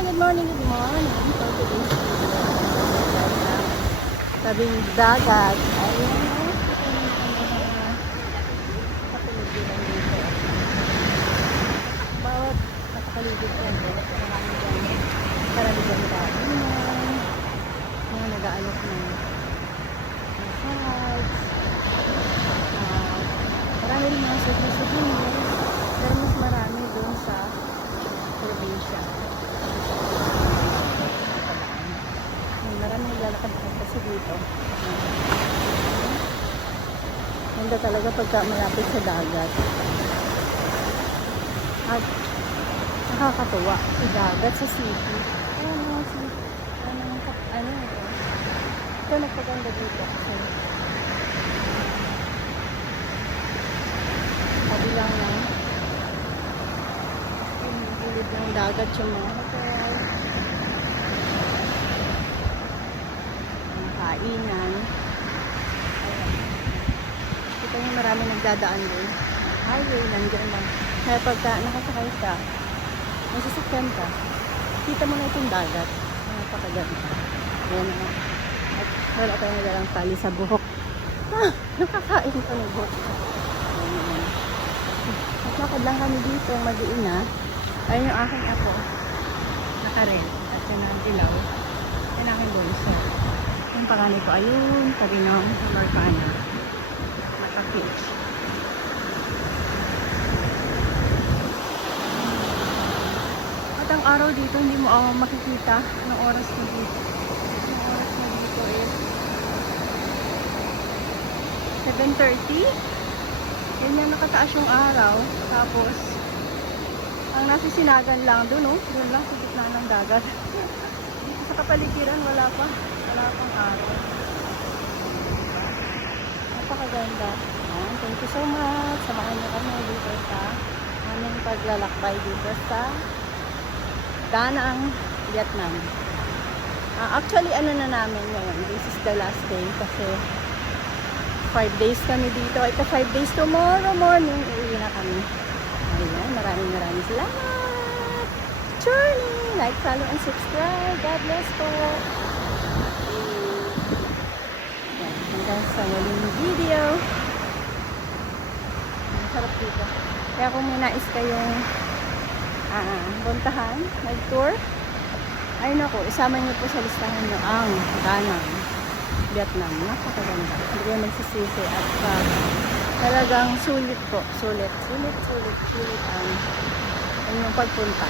Hi, good morning, good morning. So, today's video, tabing dagat. Ayun, kita niyo ang mga kapaligiran dito. Bawat nakapaligid yan, marami dyan. Karamihan dyan. Mga nag-aalok ng huts. Marami rin mga souvenirs. Pero mas marami doon sa probinsya. Maraming naglalakad kasi dito. Ganda talaga pagka malapit sa dagat. At nakakatuwa sa dagat, sa city. Ano ito? Ito nagpaganda dito. Kabilang lang. Yung gilid ng dagat yung mga hotel. Kainan. Ayan. Kita nyo marami nagdadaan din. Highway, nandiyan lang. Kaya pagka nakasakay ka, may sasakyan ka, kita mo na itong dagat. Napakaganda. Ayan na. At wala tayo nagalang tali sa buhok. Nakakain ko ng buhok. Ayan. At lakad lang kami dito, magiin na. Ayun yung aking ako. Nakarel. At yun ang dilaw. Yan aking bunso. Yung panganay ko, ayun, tabi ng Marcana. Naka-pitch. At ang araw dito, hindi mo makikita ng oras na dito. Ang oras na dito is 7:30. Yan yung nakataas yung araw. Tapos, ang nasisinagan lang doon, doon lang sa gitna ng dagat. Dito sa kapaligiran, wala pang araw. Napakaganda. Thank you so much. Samahan niyo kami dito sa aming paglalakbay dito sa Danang, Vietnam. Actually, ano na namin ngayon? This is the last day kasi 5 days kami dito. Ito 5 days tomorrow morning. Uuwi na kami. Ayan, maraming salamat. Journey! Like, follow, and subscribe. God bless po. Hanggang sa muling video. Ang sarap dito. Kaya kung may nais kayong buntahan, mag-tour, ay naku, isama nyo po sa listahan nyo ang Danang, Vietnam. Napakaganda. Hindi kayo magsisisi at talagang sulit po. Sulit ang inyong pagpunta.